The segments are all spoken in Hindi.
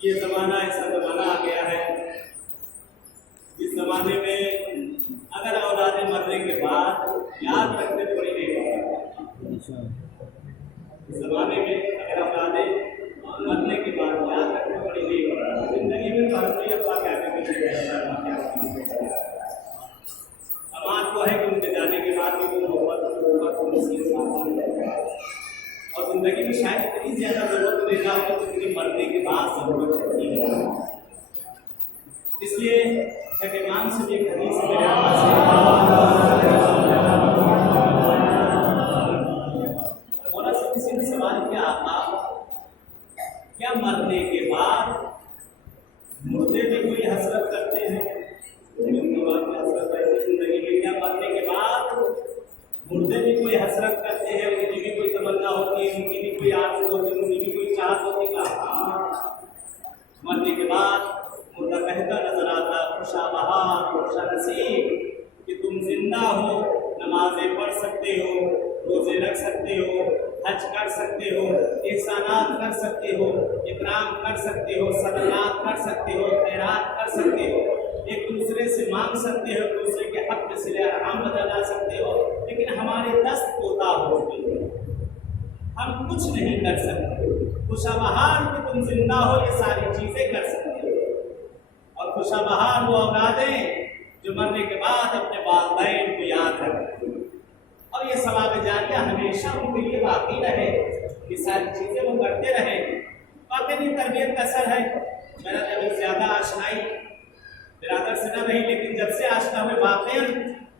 ये जमाना ऐसा जमाना आ गया है जिस जमाने में अगर औलादे मरने के बाद याद रखने थोड़ी नहीं होगा। इस जमाने में अगर औलादे मरने के बाद याद रखने थोड़ी नहीं होगा। जिंदगी में तो हर कोई अपना क्या अमान को है कि उनके जाने के बाद भी और जिंदगी में शायद इतनी ज्यादा जरूरत नहीं रहा हो जितनी मरने के बाद जरूरत होती है। इसलिए छठे इमाम से एक हदीस से किसी ने सवाल किया आता क्या मरने के बाद मुर्दे में कोई हसरत करते हैं? जिंदगी में क्या मरने के बाद मुर्दे भी कोई हसरत करते हैं? उनकी भी कोई तमन्ना होती है, उनकी भी कोई आरज़ू होती है, उनकी भी कोई चाहत होती है? मरने के बाद मुर्दा कहता नजर आता खुशाबहार खुशानसीब कि तुम जिंदा हो, नमाजें पढ़ सकते हो, रोजे रख सकते हो, हज कर सकते हो, एहसानात कर सकते हो, इकराम कर सकते हो, सदकात कर सकते हो, खैरात कर सकते हो, एक दूसरे से मांग सकते हो, दूसरे के हक में सिले रहम लगा सकते हो। लेकिन हमारे दस्त पोता हो चुके हैं, हम कुछ नहीं कर सकते। खुशाबहार कि तुम जिंदा हो, ये सारी चीजें कर सकते हो। और खुशाबहार वो औलादें जो मरने के बाद अपने वालिदैन को याद रखते हैं और ये सवाब जारिया हमेशा उनके लिए बाकी रहे। ये सारी चीजें वो करते रहे। वाकई तरबियत का असर है। मेरा जब ज्यादा आशनाई बिरादर से न रही, लेकिन जब से आशना हुए वाकई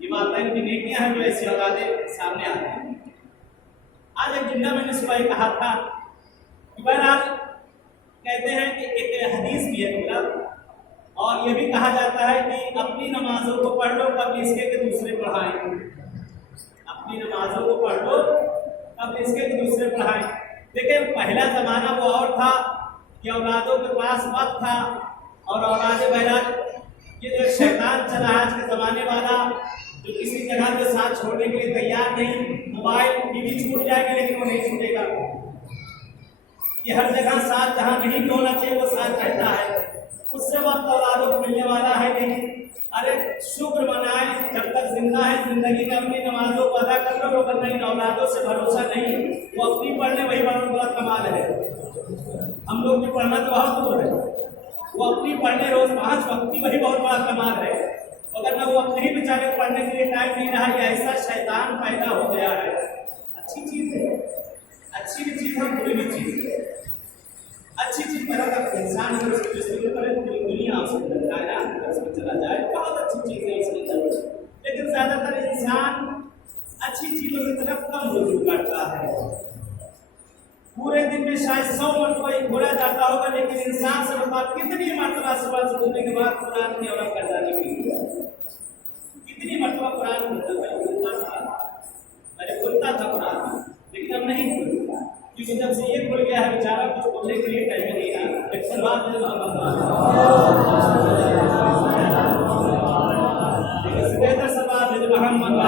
ये वालिदैन की नेकियां हैं जो ऐसी औलादें सामने आती हैं। आज एक जुमला मैंने सुबह कहा था कि बहरहाल कहते हैं कि एक हदीस भी है जुमला, और ये भी कहा जाता है कि अपनी नमाजों को पढ़ लो कब इसके के दूसरे पढ़ाएं। अपनी नमाजों को पढ़ लो कब इसके के दूसरे पढ़ाएं। देखिए पहला जमाना वो और था कि औलादों के पास वक्त था और औलादे बहरहाल ये जो शैतान चला आज के जमाने वाला जो किसी जगह के साथ छोड़ने के लिए तैयार नहीं। मोबाइल टीवी छूट जाएगा लेकिन वो नहीं छूटेगा। ये हर जगह साथ जहाँ नहीं होना चाहिए वो साथ रहता है। उससे वक्त औलादों को मिलने वाला है नहीं। अरे शुक्र मनाए जब तक जिंदा है, जिंदगी में अपनी नमाजों को अदा कर लो। अगर नहीं औलादों से भरोसा नहीं, वो अपनी पढ़ने वही बड़ा कमाल है। लोग की पढ़ना तो बहुत दूर है, वो अपनी पढ़ने रोज 5 वक्त की, वही बहुत बड़ा कमाल है। अगर ना वो अपने ही बेचारे पढ़ने के लिए टाइम नहीं रहा, या ऐसा शैतान पैदा हो गया है। अच्छी चीज है, अच्छी भी चीज है, बुरी भी चीज है। अच्छी चीज पर अगर इंसान अगर उसकी जिंदगी करे तो पूरी दुनिया उसमें चला जाए, बहुत अच्छी चीज है इसके अंदर। लेकिन ज्यादातर इंसान अच्छी चीजों की तरफ कम रुजू करता है। पूरे दिन में शायद 100 मरतबा ही घोड़ा जाता होगा, लेकिन इंसान से बता कितनी मरतबा सुबह से उठने के बाद कुरान की अमल कर जाने की, कितनी मरतबा कुरान खुलता था। अरे खुलता था कुरान, लेकिन अब नहीं खुलता, क्योंकि जब से ये खुल गया है बेचारा कुछ बोलने के लिए टाइम नहीं आ रहा। एक सलवार बेहतर सलवार मोहम्मद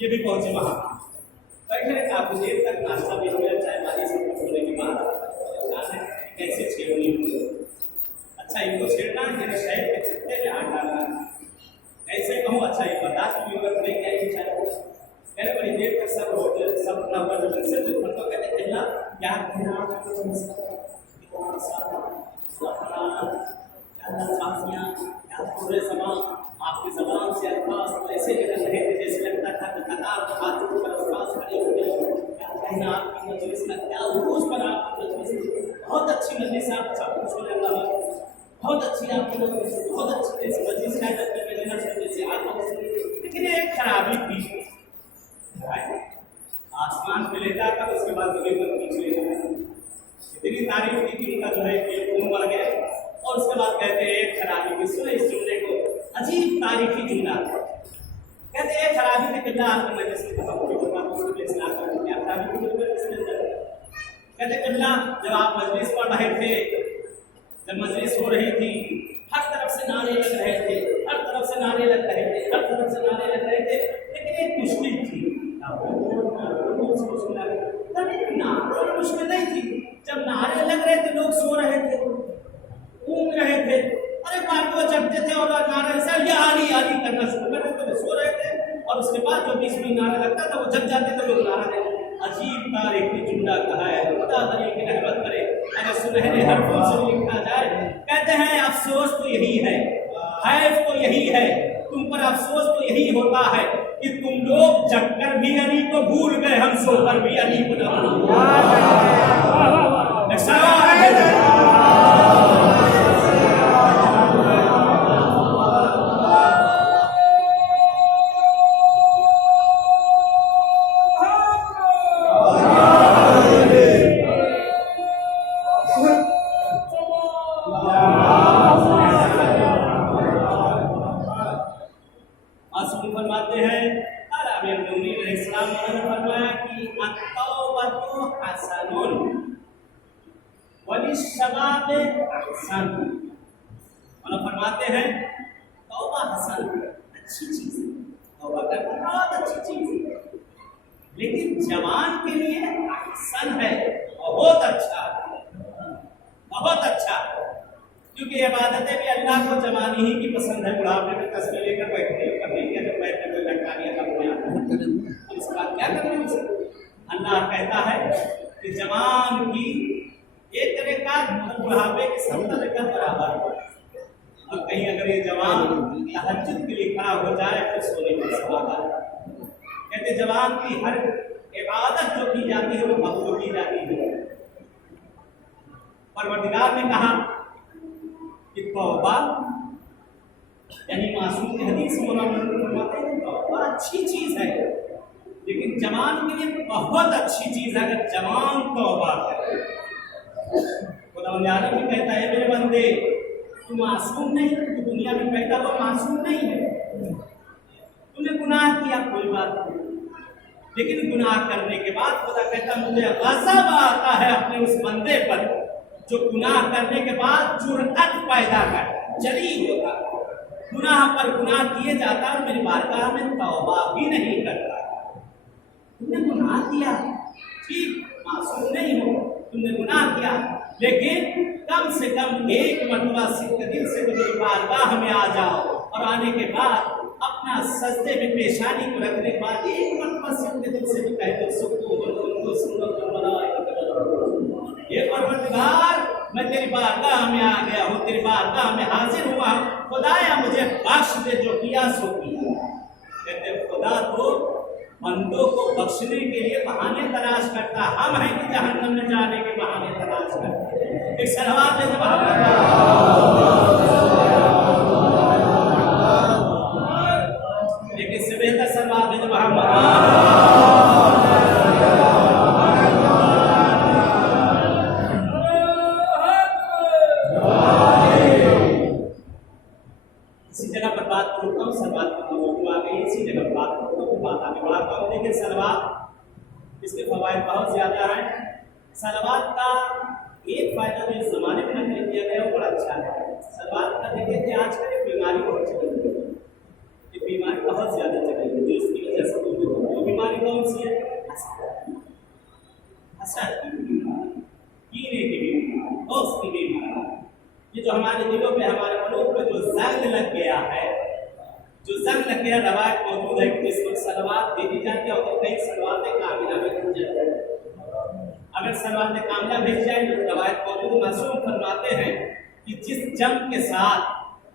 ये भी पहुंचे वहां बैठे काफी देर तक, नाश्ता भी हो गया, चाय पानी सब कुछ होने के बाद कैसे छेड़नी हो। अच्छा इनको छेड़ना है, शहर के छत्ते में हाथ डालना, कैसे कहूँ अच्छा ये बर्दाश्त भी होगा नहीं, क्या ये चाहे कहने बड़ी देर तक सब होटल सब अपना हुआ जब सिर्फ दुख तो कहते अल्लाह क्या पूरे जबान आपकी जबान से अल्फाज ऐसे निकल रहे थे जैसे लगता था कि कतार हाथों पर अल्फाज खड़े हुए क्या कहना आपकी मजलिस का, क्या उरूज पर आपकी मजलिस, बहुत अच्छी मजलिस आप अच्छा पूछो अल्लाह, बहुत अच्छी आपकी मजलिस, बहुत अच्छी इस मजलिस का जब मैं लेना चाहते थे आप, लेकिन एक खराबी थी आसमान पे ले जाकर उसके बाद जमीन पर खींच लेना। इतनी तारीफ की कि उनका जो है कि खून बढ़ गया, और उसके बाद कहते हैं एक खराबी की, सुने इस जुमले को, अजीब तारीफी जुमला कहते हैं खराबी के बिल्ला आपको मैं जैसे कहा क्या खराबी की जुमला किसने कहते बिल्ला जब आप मजलिस पढ़ रहे थे, जब मजलिस हो रही थी, हर तरफ से नारे लग रहे थे, हर तरफ से नारे लग रहे थे, हर तरफ से नारे लग रहे थे, लेकिन एक मुश्किल थी, मुश्किल नहीं थी। जब नारे लग रहे थे लोग सो रहे थे, ऊँग रहे थे, अरे बार को चढ़ते थे और नारा सर या आली आली करना शुरू कर देते थे, सो रहे थे, और उसके बाद जो 20 मिनट नारा लगता था वो जग जाते थे लोग नारा देते। अजीब तारीफी जुमला कहा है, खुदा तरीके रहमत करे अगर सुनहरे हरफों से लिखा जाए। कहते हैं अफसोस तो यही है, हैफ तो यही है, तुम पर अफसोस तो यही होता है कि तुम लोग जगकर भी अली को भूल गए, हम सोकर भी अली को न हसनुन वलिश्शबाब अहसन। और फरमाते हैं तौबा हसन अच्छी चीज है, तौबा करना बहुत अच्छी चीज है, लेकिन जवान के लिए अहसन है, बहुत अच्छा, बहुत अच्छा। क्योंकि इबादतें भी अल्लाह को जवानी ही की पसंद है। बुढ़ापे में तस्वीर लेकर बैठे कभी जब बैठने कोई लड़का नहीं आता, इसके बाद क्या करना है? अल्लाह कहता है कि जवान की एक तरह का बुढ़ापे के 70 का बराबर है। और कहीं अगर ये जवान तहज्जुद के लिए खड़ा हो जाए तो सोने का सवाल है। कहते जवान की हर इबादत जो की जाती है वो मकबूल की जाती है। परवरदिगार ने कहा कि तौबा यानी मासूम की हदीस में तौबा अच्छी चीज है, लेकिन जवान के लिए बहुत अच्छी चीज है अगर जवान तौबा करे। खुदा आलम भी कहता है मेरे बंदे तू मासूम नहीं, तू दुनिया में पैदा हुआ मासूम नहीं है, तूने गुनाह किया कोई बात नहीं, लेकिन गुनाह करने के बाद खुदा कहता मुझे गज़ब आता है अपने उस बंदे पर जो गुनाह करने के बाद जुर्अत पैदा कर जली होता, गुनाह पर गुनाह किए जाता और मेरी बारगाह में तौबा भी नहीं करता। तुमने गुनाह किया, ठीक, मासूम नहीं हो, तुमने गुनाह किया, लेकिन कम से कम एक मरतबा सिद्ध दिल से मेरी बारगाह में आ जाओ और आने के बाद अपना सजदे में पेशानी को रखने के बाद एक मरतबा सिद्ध दिल से भी कहते ये परवरदिगार मैं तेरी बारगाह में आ गया हूँ, तेरी बारगाह में हाजिर हुआ हूँ, खुदाया मुझे बख्श दे जो किया सो किया। कहते खुदा तो बंदों को बख्शने के लिए बहाने तलाश करता, हम हैं कि जहन्नम में जाने के बहाने तलाश करते। एक सलवात है लेकिन इससे बेहतर सलवात है इसी जगह पर बात करता हूँ। सलवात की मौजूद आ गई, इसी जगह पर बात करता हूँ, बात आगे बढ़ाता हूँ। देखिए सलवात इसके फवायद बहुत ज्यादा हैं। सलवात का एक फायदा जो इस जमाने में नकल किया गया वो बड़ा अच्छा है। सलवात का देखिए कि आजकल एक बीमारी बहुत चल रही है, ये बीमारी बहुत ज्यादा चल रही है, जो इसकी वजह से वो बीमारी कौन सी है? हसद की बीमारी, कीने की बीमारी, दोस्त की बीमारी। ये जो हमारे दिलों पे हमारे मनों पे जो जंग लग गया है, जो जंग लग गया, रवायत मौजूद है कि इस वक्त सलवात भेजी जाती है और कई सलवातें कामिला भेजी जाती है। अगर सलवातें कामिला भेज जाए तो रवायत मौजूद मासूम फरमाते हैं कि जिस जंग के साथ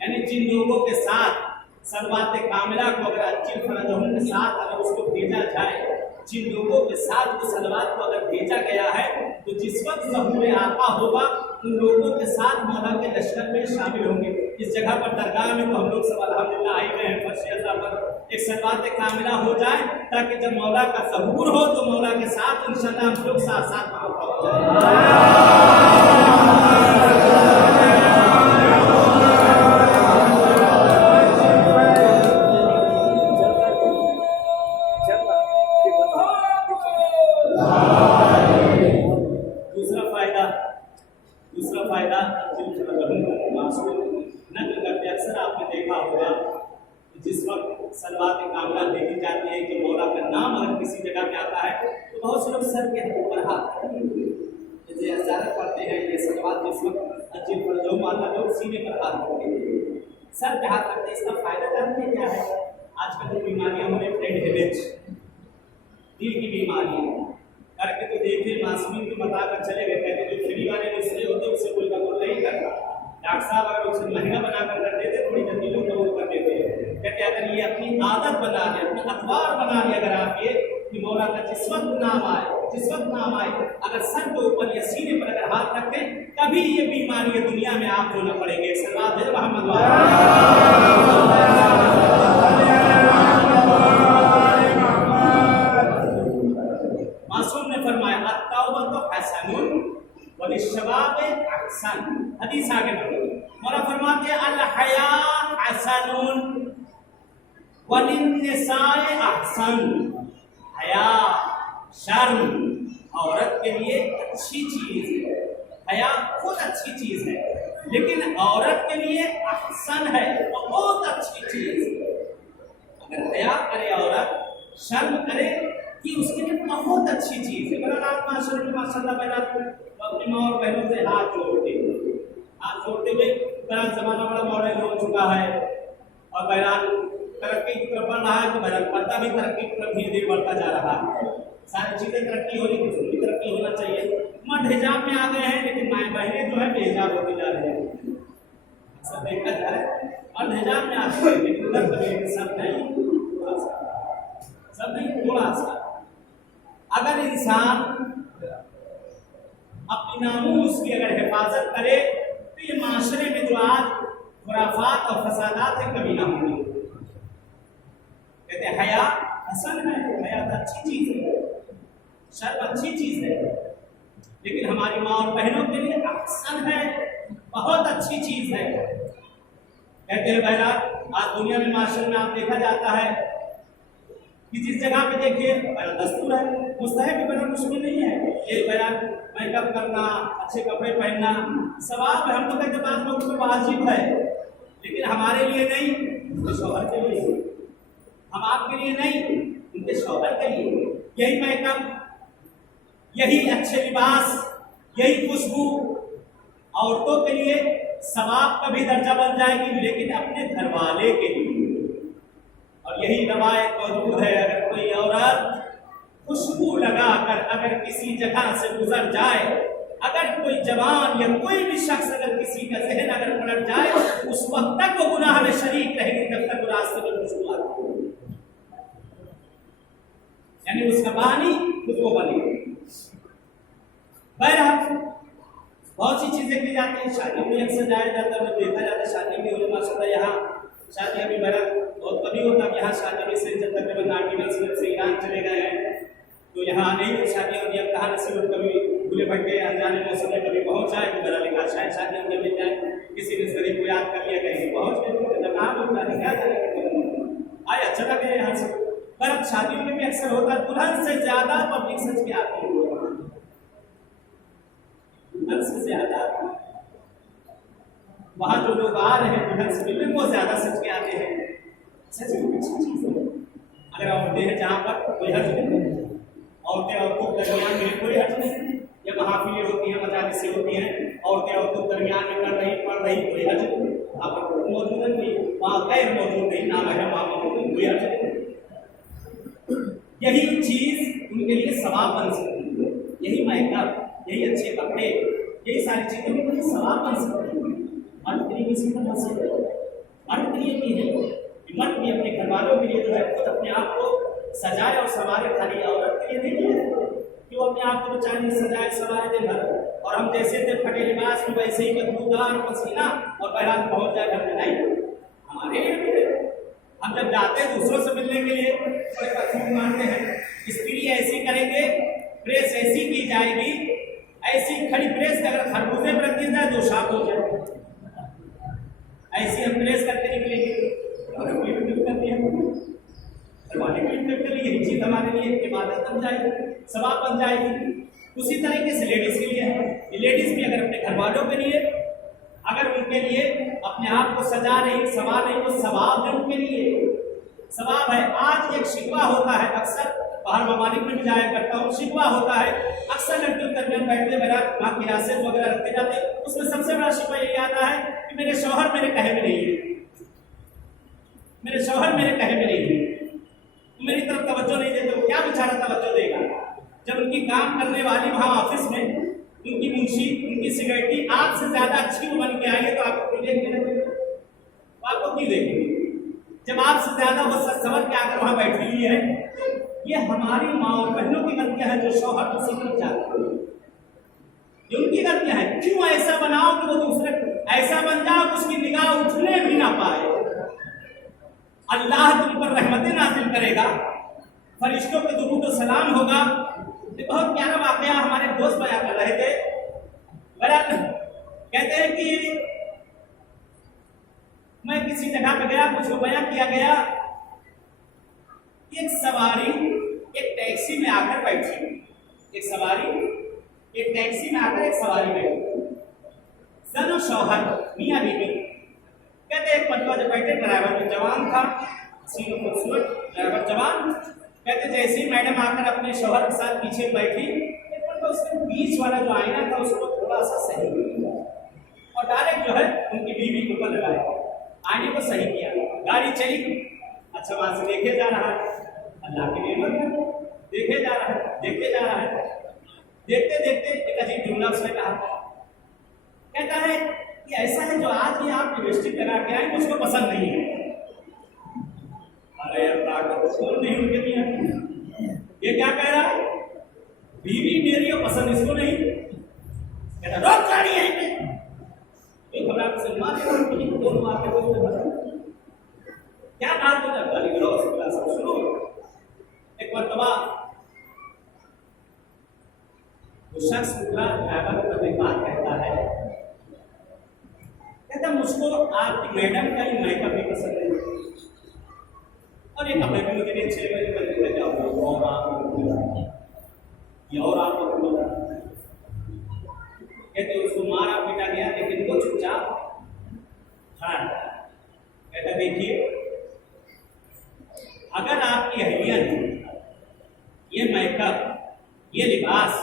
यानी जिन लोगों के साथ सलवातें कामिला को अगर अच्छी फरजों के साथ अगर उसको भेजा जाए, जिन लोगों के साथ वो सलवात को अगर भेजा गया है तो जिस वक्त ज़हूर आका होगा उन लोगों के साथ मौला के लश्कर में शामिल होंगे। इस जगह पर दरगाह में तो हम लोग सब अल्हम्दुलिल्लाह आए हुए हैं फर्श अज़ा पर एक सलवात कामिला हो जाए, ताकि जब मौला का ज़हूर हो तो मौला के साथ इंशाअल्लाह हम लोग साथ साथ वहाँ पहुँच जाए। दूसरा फायदा नकल करते अक्सर आपने देखा होगा जिस वक्त सलवात कामिला देखी जाती है कि मौला का नाम अगर किसी जगह में आता है तो बहुत से लोग सर के ऊपर हाथ ज़्यादा पढ़ते हैं। ये सलवात जिस वक्त अजीब फरजों माता लोग सीने पर हाथ रखते हैं, सर पे हाथ रखते हैं। इसका फायदा जानते हैं क्या है? आजकल जो बीमारियां हो रही फ्रेंड हेडेज, दिल की बीमारी करके तो देखे मासूमी को बताकर चले गए, कहते जो फ्री वाले दूसरे होते उससे कोई कबूल नहीं करता। डॉक्टर साहब अगर उसे महंगा बनाकर कर देते थोड़ी जल्दी लोग कबूल कर देते। कहते अगर ये अपनी आदत बना ले, अपना अखबार बना ले, अगर आप ये कि मौला का जिस वक्त नाम आए अगर सर के ऊपर या सीने पर अगर हाथ रखें कभी ये बीमारी दुनिया में आप जो न पड़ेंगे। सल्लल्लाहु अलैहि मासूम ने फरमाया अत्तौबतु हसनुन वलिश्शबाब अहसन। हदीस आगे बढ़ो, मौला फरमाते अल हया हसनुन वलिन्निसाए अहसन। हया, शर्म औरत के लिए अच्छी चीज है, हया खुद अच्छी चीज है, लेकिन औरत के लिए अहसन है, बहुत अच्छी चीज है। अगर हया करे औरत, शर्म करे कि उसके लिए बहुत अच्छी चीज है। माशाल्लाह अपनी माँ और बहनों से हाथ जोड़ते हुए जमाना बड़ा मॉडर्न हो चुका है और बहरान तरक्की की तरफ बढ़ रहा है, तो बहरान पर्दा भी तरक्की की तरफ धीरे धीरे बढ़ता जा रहा है। सारी चीजें तरक्की हो रही, कुछ भी तरक्की होना चाहिए। मर्द हिजाब में आ गए हैं, लेकिन माए बहनें जो है बेहिजाब होती जा रही है। सब देखा जाए मर्द हिजाब में आते हैं, लेकिन उधर कभी सब नहीं थोड़ा सा। अगर इंसान अपनी नामूस की अगर हिफाजत करे तो ये माशरे में जो आज खुराफात और फसादात है कभी ना होंगे। कहते हैं हया हसन है, हया तो अच्छी चीज है, शर्म अच्छी चीज है, लेकिन हमारी माँ और बहनों के लिए हसन है, बहुत अच्छी चीज है। कहते हैं बहरहाल आज दुनिया में माशरे में आप देखा जाता है कि जिस जगह पे देखिए दस्तूर है, मुस्तहब भी बना मुश्किल नहीं है। ये बयान मेकअप करना, अच्छे कपड़े पहनना सवाब है। हम तो कहते बाद लोगों को वाजिब है, लेकिन हमारे लिए नहीं, उनके शौहर के लिए। हम आपके लिए नहीं, उनके शौहर के लिए। यही मेकअप, यही अच्छे लिबास, यही खुशबू औरतों के लिए सवाब का भी दर्जा बन जाएगी, लेकिन अपने घर वाले के लिए। और यही रवायत मौजूद है, अगर कोई औरत खुशबू लगाकर अगर किसी जगह से गुजर जाए, अगर कोई जवान या कोई भी शख्स अगर किसी का जहन अगर पलट जाए, उस वक्त तक वो गुनाह में शरीक रहेगी जब तक वो रास्ते में खुशबू आती है, यानी उसका बानी खुशबू बनेगी। बहरहाल बहुत सी चीजें की जाती हैं, शादी में अक्सर जाया जाता है, देखा जाता है शादी में हो माशाल्लाह। यहाँ शादी अभी बड़ा बहुत कभी होता है, यहाँ शादी में से जब तक नाटी से ईरान चले गए हैं तो यहाँ नहीं शादियाँ होती। अब कहाँ नसीब कभी भूले भटके अनजाने मौसम में कभी पहुँच जाए तो बड़ा लिखा शायद शादियाँ में मिल जाए, किसी ने शरीफ को याद कर लिया, कहीं पहुँच गए, कहाँ लोग जाने क्या आए अच्छा लगे यहाँ से। पर अब शादियों में भी अक्सर होता है दुल्हन से ज्यादा पब्लिक सच के आती है, दुल्हन से ज्यादा वहां जो लोग आ रहे हैं दुल्हन से मिलने वो ज्यादा सच के आते हैं। सच में अच्छी चीज है। अगर औरतें हैं जहाँ पर कोई हर्ज नहीं, औरतें और खूब दरमियान में कोई हर्ज नहीं, या महाफिलें होती हैं, मजालिस होती हैं, औरतें और खूब दरमियान में कर रही पढ़ रही, कोई हर्ज नहीं। आप मौजूद नहीं, वहाँ गैर मौजूद नहीं, ना है वहाँ मौजूद, कोई हर्ज नहीं। यही चीज उनके लिए सवाब बन सकती है, यही मेकअप, यही अच्छे कपड़े, यही सारी चीजें उनके लिए सवाब बन सकती है। मर्द के लिए किसी को बन सकते हैं, मर्द के लिए भी है, मर्द भी अपने घर वालों के लिए जो है खुद अपने आप को सजाए और संवारे, खाली औरत के लिए नहीं है कि वो अपने आप को बेचारे सजाए संवारे दे घर, और हम जैसे थे फटे लिबास में वैसे ही बदबूदार पसीना और बहरान पहुंच जाए घर में, नहीं। हमारे लिए भी है। हम जब जाते हैं दूसरों से मिलने के लिए बड़े परफ्यूम मारते हैं, इसके लिए ऐसी करेंगे, प्रेस ऐसी की जाएगी, ऐसी खड़ी प्रेस अगर खरबूजे पर रख दी जाए तो साफ हो जाए, ऐसी हम प्रेस करके निकलेंगे। यही चीज हमारे लिए इबादत बन जाएगी, सवाब बन जाएगी। उसी तरीके से लेडीज के लिए है, लेडीज भी अगर अपने घर वालों के लिए अगर उनके लिए अपने आप को सजा रही सवार रही तो सवाब है, उनके लिए सवाब है। आज एक शिकवा होता है, अक्सर बाहर ममालिक में भी जाया करता हूँ, शिकवा होता है अक्सर लड़कियों के दरमियान बैठते मेरा वहाँ हिरासत वगैरह रखते जाते, उसमें सबसे बड़ा शिकवा यही आता है कि मेरे शौहर मेरे कहे में नहीं है, मेरे शौहर मेरे कहे में नहीं है, मेरी तरफ तवज्जो नहीं देते। वो क्या बेचारा तवज्जो देगा जब उनकी काम करने वाली वहाँ ऑफिस में उनकी मुंशी, उनकी सिक्योरिटी आपसे ज्यादा अच्छी वो बन के आई है, तो आपको क्यों देखेंगे? आपको क्यों देखेंगे जब आपसे ज्यादा वो सवर के आकर वहाँ बैठी हुई है? ये हमारी माँ और बहनों की गलतियां हैं जो शौहर को सीखना चाहते हैं, ये उनकी गलतियां हैं। क्यों ऐसा बनाओ कि वो दूसरे ऐसा बन जाओ कि उसकी निगाह उठने भी ना पाए, अल्लाह तुम पर रहमतें नाज़िल करेगा, फरिश्तों के दुरूद व सलाम होगा। ये बहुत प्यारा वाकया हमारे दोस्त बयान कर रहे थे। कहते हैं कि मैं किसी जगह पे गया, कुछ बयान किया गया, एक सवारी एक टैक्सी में आकर बैठी, एक सवारी एक टैक्सी में आकर एक सवारी बैठी, दोनों शौहर मियाँ बीवी। कहते एक मरतबा जब बैठे, ड्राइवर जो जवान था, सीनो खूबसूरत ड्राइवर जवान, कहते जैसे ही मैडम आकर अपने शौहर के साथ पीछे बैठी, तो उसके बीच वाला जो आईना था उसको थोड़ा सा सही किया और डायरेक्ट जो है उनकी बीवी के ऊपर लगाया, आईने को सही किया, गाड़ी चली। अच्छा वहां से देखे जा रहा है, अल्लाह की नेमत है, देखे जा रहा है, देखते जा रहा है। देखते देखते एक अजीब जुमला उसने कहा, कहता है कि ऐसा है जो आज भी आप लिपस्टिक लगा के आए मुझको पसंद नहीं है। अरे अल्लाह का रसूल नहीं उनके मियां, ये क्या कह रहा है, बीवी मेरी और पसंद इसको नहीं। कहता रोक गाड़ी यहीं पे, एक हमरा सलमान दोनों बातें बोलते क्या बात हो जाता है, सब सुनो। एक मरतबा वो शख्स ड्राइवर को एक बात कहता है, कहता मुझको आपकी मैडम का ही मेकअप भी पसंद है और ये कपड़े भी मुझे अच्छे लगे, और आप कहते उसको मारा पीटा गया लेकिन वो चुपचाप खड़ा रहा। कहता देखिए अगर आपकी अहलियत, ये मेकअप, ये लिबास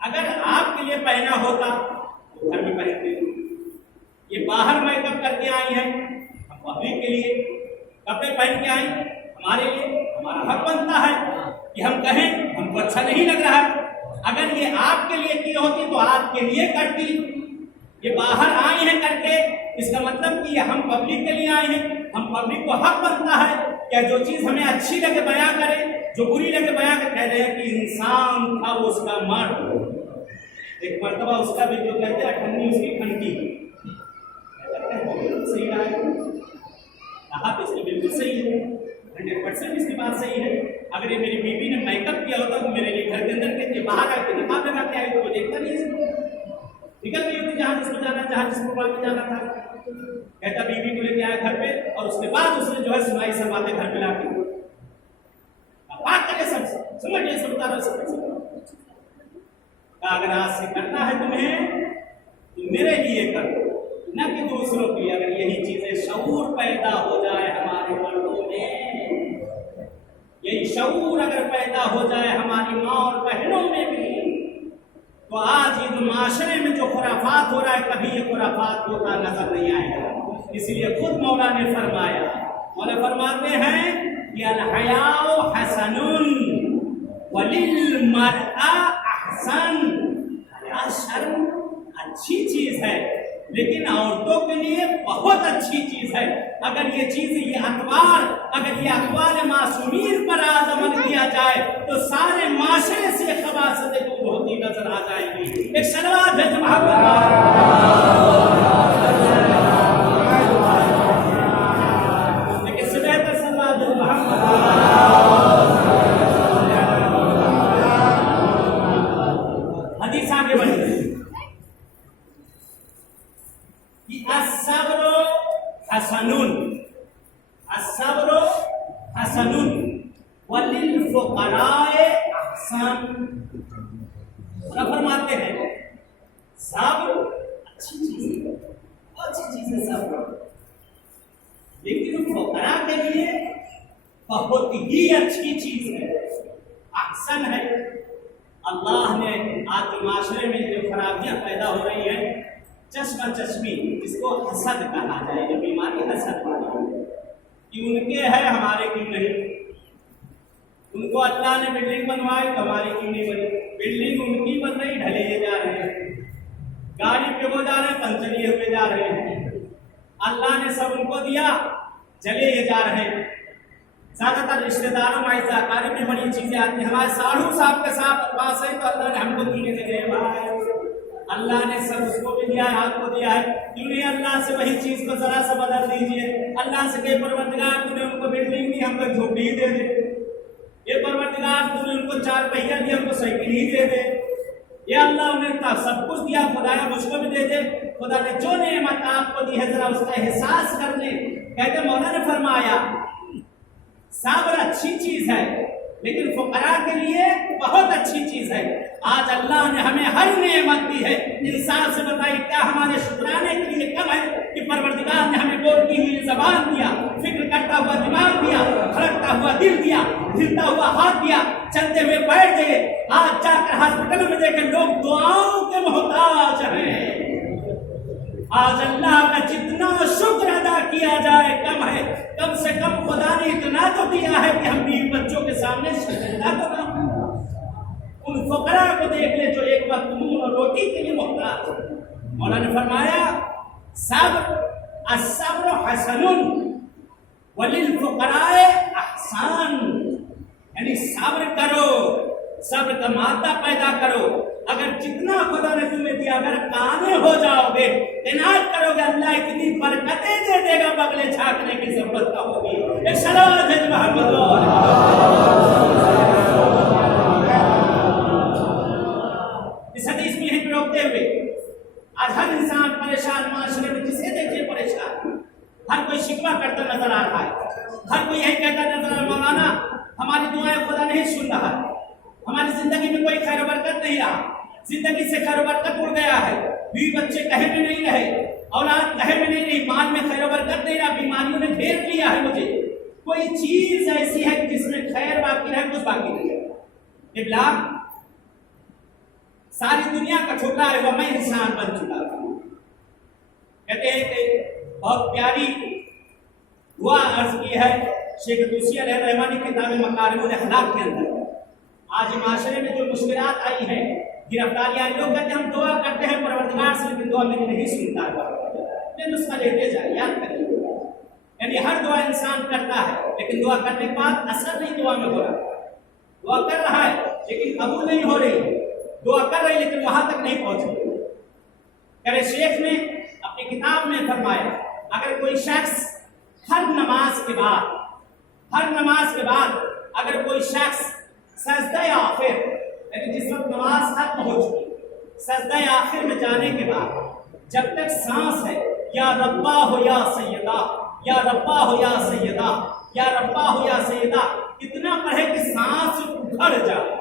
अगर आपके लिए पहना होता तो घर में पहनते, ये बाहर मेकअप करके आई है हम पब्लिक के लिए, कपड़े पहन के आई हमारे लिए, हमारा हक बनता है कि हम कहें हमको अच्छा नहीं लग रहा है। अगर ये आपके लिए की होती तो आपके लिए करती, ये बाहर आई है करके, इसका मतलब कि हम पब्लिक के लिए आए हैं, हम पब्लिक को हक बनता है क्या जो चीज हमें अच्छी लगे बयां करें, जो बुरी लगे बयां कर। कह रहे हैं कि इंसान था वो उसका मर्द, एक मर्तबा उसका भी जो कहते हैं ठंडी उसकी खंडी, सही रहा है, कहा तो इसकी बिल्कुल सही है, 100% इसकी बात सही है। अगर ये मेरी बीवी ने मेकअप किया होता तो मेरे लिए घर के अंदर के बाहर आके निकाल लगा के आई तो देखता नहीं इसको, निकल गई होती जहां जिसको जाना, जहां जिसको बाहर जाना था। कहता बीवी को लेके आया घर पे और उसके बाद उसने जो है सुनाई सब बातें घर पे लाके बात करे, सब समझ ये सब उतारो, सब अगर आज से करना है तुम्हें तो मेरे लिए करो, न कि दूसरों के लिए। अगर यही चीजें शऊर पैदा हो जाए हमारे मर्दों में, यही शऊर अगर पैदा हो जाए हमारी माँ और बहनों में भी, तो आज ये जो माशरे में जो खुराफात हो रहा है कभी ये खुराफात होता नजर नहीं आएगा। इसलिए खुद मौला ने फरमाया, मौला फरमाते हैं कि अल हयाउ हसनुन वलिल मरआ अहसन, हया शर्म अच्छी चीज है लेकिन औरतों के लिए बहुत अच्छी चीज है। अगर ये चीज, ये अखबार, अगर ये अखबार मासूमीन पर आज अमल किया जाए तो सारे माशरे से खबासतें दूर होती नजर आ जाएंगी। एक सलवात है लेकिन इससे बेहतर सलवात हदीस आगे बढ़ी कि अस्सब्रु हसनुन, अस्सब्रु हसनुन वलिल फुक़राए अहसन। फरमाते हैं सब्र अच्छी चीज है, अच्छी चीज है सब्र, लेकिन फुक़रा के लिए बहुत ही अच्छी चीज है, अहसन है। अल्लाह ने आज माशरे में जो खराबियां पैदा हो रही है, चश्मा चश्मी, जिसको हसद कहा जाए, जो बीमारी हसद वाली है, कि उनके है हमारे क्यों नहीं, उनको अल्लाह ने बिल्डिंग बनवाई तो हमारी क्यों नहीं बनी, बिल्डिंग उनकी बन रही ढले जा रहे हैं, गाड़ी पे वो जा रहे हैं पंचरिए हुए जा रहे हैं, अल्लाह ने सब उनको दिया चले ये जा रहे हैं। ज्यादातर रिश्तेदारों में जाकारी में बड़ी चीजें आती हैं, हमारे साधु साहब के साथ पास है तो अल्लाह ने हमको दीने लगे, अल्लाह ने सब उसको भी दिया है, आपको दिया है, क्यों नहीं अल्लाह से वही चीज को जरा सा बदल दीजिए। अल्लाह से कहे परवरदिगार तूने उनको बिल्डिंग दी हमको झोपड़ी दे दे, ये परवरदिगार तूने उनको 4 पहिया दिया हमको साइकिल ही दे दे, ये अल्लाह उन्हें सब कुछ दिया, खुदाया मुझको भी दे दे। खुदा ने जो नेमत आपको दी है जरा उसका एहसास कर ले। कहते मौला ने फरमाया सब्र अच्छी चीज है लेकिन फुकरा के लिए बहुत अच्छी चीज है। आज अल्लाह ने हमें हर नेमत दी है। इंसान से बताइए क्या हमारे शुक्राने के लिए कम है कि परवरदिगार ने हमें बोलती हुई जबान दिया, फिक्र करता हुआ दिमाग दिया, धड़कता हुआ दिल दिया, हिलता हुआ हाथ दिया, चलते हुए पैर दिए। आज जाकर हॉस्पिटल में देखें लोग दुआओं के मोहताज हैं। आज अल्लाह का जितना शुक्र अदा किया जाए कम है। कम से कम खुदा ने इतना तो दिया है कि हम बीवी बच्चों के सामने शर्मिंदा तो ना हो। उन फकरा को देख ले जो एक वक्त नून और रोटी के लिए मोहताज है। मौला ने फरमाया सब्र अस्सब्र हसनुन वलिल फुकराए अहसान, यानी सब्र करो, सब्र का मादा पैदा करो। अगर जितना खुदा ने तुम्हें दिया अगर काने हो जाओगे, इनायत करोगे, अल्लाह इतनी बरकतें दे देगा, बगले झांकने की जरूरत ना होगी। एक सलावत है मोहम्मद इस हदीस में ही रोकते हुए आज हर इंसान परेशान, माशरे में जिसे देखिए परेशान, हर कोई शिकवा करता नजर आ रहा है। हर कोई यही कहता नजर आ रहा है मौलाना हमारी दुआएं खुदा नहीं सुन रहा है, हमारी जिंदगी में कोई खैर बरकत नहीं रहा, जिंदगी से खैर बरकत उड़ गया है, बीवी बच्चे कहे में नहीं रहे, औलाद कहे में नहीं रही, माल में खैर बरकत नहीं रहा, बीमारियों ने घेर लिया है मुझे। कोई चीज ऐसी है जिसमें खैर बाकी रहे, कुछ बाकी नहीं है। इब्ला सारी दुनिया का ठुकरा है वह मैं इंसान बन चुका हूं। कहते हैं कि बहुत प्यारी दुआ अर्ज की है शेख तुसी अलैहि किताब मकारिमुल अखलाक के अंदर। आज माशरे में जो मुश्किलात आई हैं, गिरफ्तारियां, लोग कहते हैं हम दुआ करते हैं परवरदिगार से, लेकिन दुआ मेरी नहीं सुनता है। नुस्खा लेते जाए, याद करिए, यानी हर दुआ इंसान करता है लेकिन दुआ करने के बाद असर नहीं दुआ में हो रहा। दुआ कर रहा है लेकिन कबूल नहीं हो रही, दुआ कर रही लेकिन वहां तक नहीं पहुंच रही। करे शेख ने अपनी किताब में फरमाया अगर कोई शख्स हर नमाज के बाद अगर कोई शख्स सजदा आखिर, यानी जिस वक्त नमाज खत्म हो चुकी, सजदा आखिर में जाने के बाद जब तक सांस है, या रब्बा हो या सैयदा, या रब्बा हो या सैयदा, या रब्बा हो या सैयदा, इतना पढ़े कि सांस उखड़ जाए।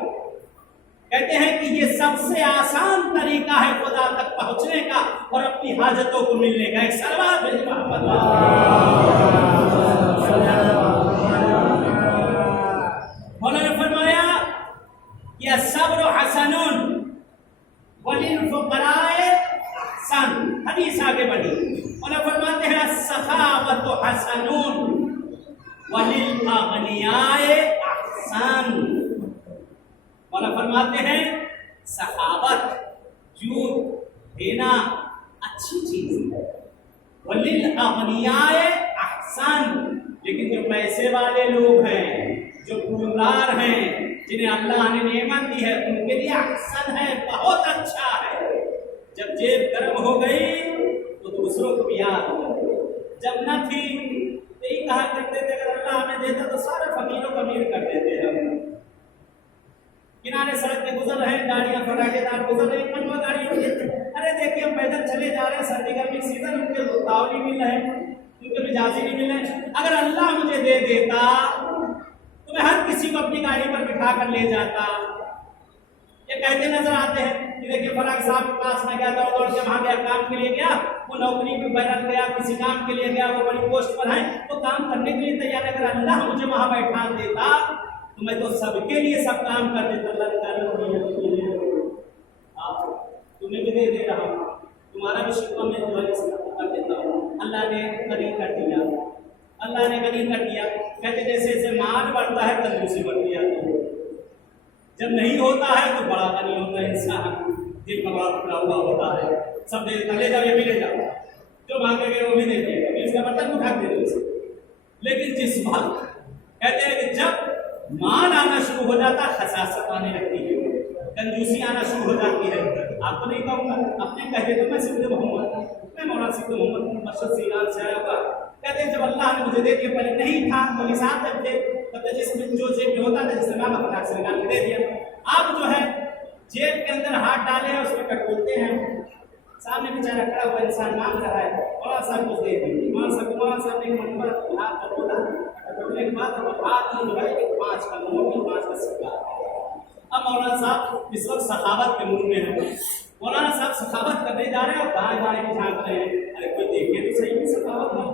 कहते हैं कि ये सबसे आसान तरीका है खुदा तक पहुंचने का और अपनी हाजतों को मिलने का। एक सलवात भेज मोहम्मद। मौलाना ने फरमाया कि सब्र हसनुन वलिल फुकराए अहसान। हदीस आगे बढ़ी, मौलाना फरमाते हैं सखावत हसनुन वलिल अगनियाए अहसान। मौला फरमाते हैं सखावत, जूद देना अच्छी चीज है, वलिल अगनियाए अहसान, लेकिन जो पैसे वाले लोग हैं, जो पूरदार हैं, जिन्हें अल्लाह ने नेमत दी है, उनके लिए अहसन है, बहुत अच्छा है। जब जेब गर्म हो गई तो दूसरों को भी याद हो, जब न थी तो यही कहा करते थे अगर अल्लाह हमें देता तो सारे फकीरों को अमीर कर देते हम। किनारे सड़क पे गुजर रहे हैं, गाड़ियां फटाकेदार गुजर रही, मनवा गाड़ी हो जाती, अरे देखिए हम पैदल चले जा रहे हैं, सर्दी गर्मी सीजन, उनके ताव नहीं मिल रहे, उनके मिजाजी नहीं मिल रहे। अगर अल्लाह मुझे दे देता तो मैं हर किसी को अपनी गाड़ी पर बिठा कर ले जाता। ये कहते नजर आते हैं कि देखिए फलां साहब के पास में गया, दौड़ के वहां गया, काम के लिए गया, वो नौकरी में बदल गया, किसी काम के लिए गया, वो बड़ी पोस्ट पर है, तो काम करने के लिए तैयार है। अगर अल्लाह मुझे वहां बैठा देता तो मैं तो सबके लिए सब काम कर देता। तुम्हें भी दे रहा हूँ, तुम्हारा भी शिकवा में कर देता हूँ। अल्लाह ने गनी कर दिया, अल्लाह ने गनी कर दिया। कहते जैसे जैसे माल बढ़ता है कंजूसी बढ़ती जाती है, जब नहीं होता है तो बड़ा गनी होता है इंसान, दिल का बड़ा टुकड़ा हुआ होता है, सब दे देता, ले जाओ ये भी ले जाओ, जो मांगेंगे वो भी दे देगा, इसका बर्तन उठा दे दो। लेकिन जिस वक्त कहते हैं कि जब माल आना शुरू हो जाता, खसासत आने लगती है, कंजूसी आना शुरू हो जाती है। आपको नहीं कहूँगा, अपने कहते तो मैं सिद्ध मोहम्मद, मैं मौलाना सिद्ध मोहम्मद मशहद से ईरान से आया हुआ। कहते हैं जब अल्लाह ने मुझे दे दिया, पहले नहीं था तो निसाब जब थे तब तक जिसमें जो जेब में होता था जिसने नाम अपना से निकाल के दे दिया। अब जो है जेब के अंदर हाथ डाले हैं, उसमें कटोलते हैं, सामने बेचारा खड़ा हुआ इंसान मांग रहा है, मौलाना साहब कुछ दे दीजिए। मौलाना साहब ने मन पर हाथ पर बोला, बोलने के बाद हाथ में जो है एक 5 का नोट, 5 का सिक्का। अब मौलाना साहब इस वक्त सखावत के मूड में है। मौलाना साहब सखावत करने जा रहे हैं और दाएं बाएं भी झांक रहे हैं। अरे कोई देखे तो सही में सखावत नहीं।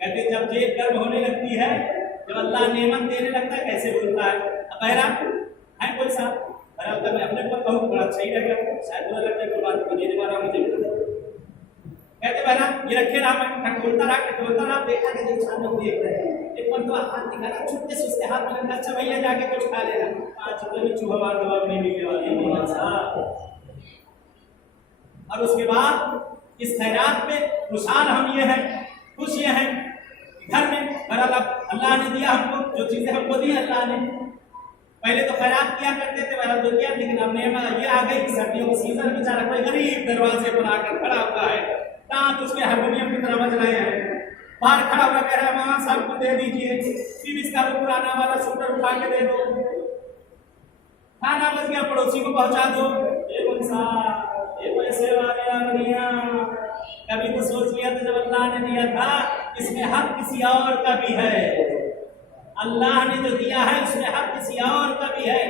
कहते जब जेब गर्म होने लगती है, जब अल्लाह नेमत देने लगता है, कैसे बोलता है। अब बहरहाल है कोई साहब, बहरहाल मैं अपने पर कहूँ बड़ा अच्छा ही रहेगा, शायद बुरा लगता है कोई बात नहीं, देने वाला मुझे कहते बहरहाल ये रखे रहा, मैं खटोलता रहा, देखा कि जो सामने देख रहे हैं। एक मरतबा हाथ निकाला, छुट्टे से उसके हाथ में रखा, अच्छा भैया जाके कुछ खा लेना। 5 रुपये में चूहा मार जवाब नहीं मिलने वाली मौलाना साहब। और उसके बाद इस खैरात में खुशहाल हम ये हैं, खुश ये हैं घर में बहरहाल अल्लाह ने दिया हमको, जो चीजें हमको दी अल्लाह ने। पहले तो खैरात किया करते थे, बहरहाल तो किया, लेकिन अब नेमत ये आ गई कि सर्दियों की सीजन बेचारा कोई गरीब दरवाजे पर आकर खड़ा हुआ है, दांत उसके हारमोनियम की तरह बज रहे हैं, बाहर खड़ा हुआ कह रहा है मौलाना साहब को दे दीजिए, फिर इसका वो पुराना वाला स्वेटर उठा के दे दो, खाना बच गया पड़ोसी को पहुंचा दो। ये पैसे वाले आदमियां, कभी तो सोच लिया था जब अल्लाह ने दिया था इसमें हक किसी और का भी है, अल्लाह ने जो दिया है उसमें हक किसी और का भी है।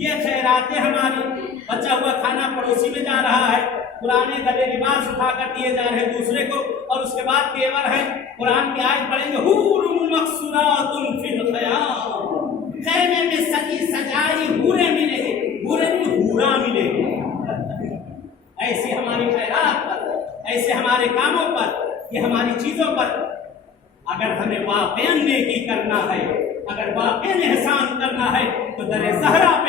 ये खैरातें हमारी, बचा हुआ खाना पड़ोसी में जा रहा है, पुराने गले लिबास उठाकर दिए जा रहे हैं दूसरे को, और उसके बाद तेवर है, कुरान की आयत पढ़ेंगे हूरुन मक़सूरातुन फिल ख़याम, खैमे में सजी सजाई हूरें मिलेंगे, हूरें में हूरा मिलेंगे। ऐसे हमारी खैरात पर, ऐसे हमारे कामों पर, ये हमारी चीजों पर अगर हमें वाक़ई नेकी करना है, अगर वाक़ई एहसान करना है, तो दर ज़हरा पे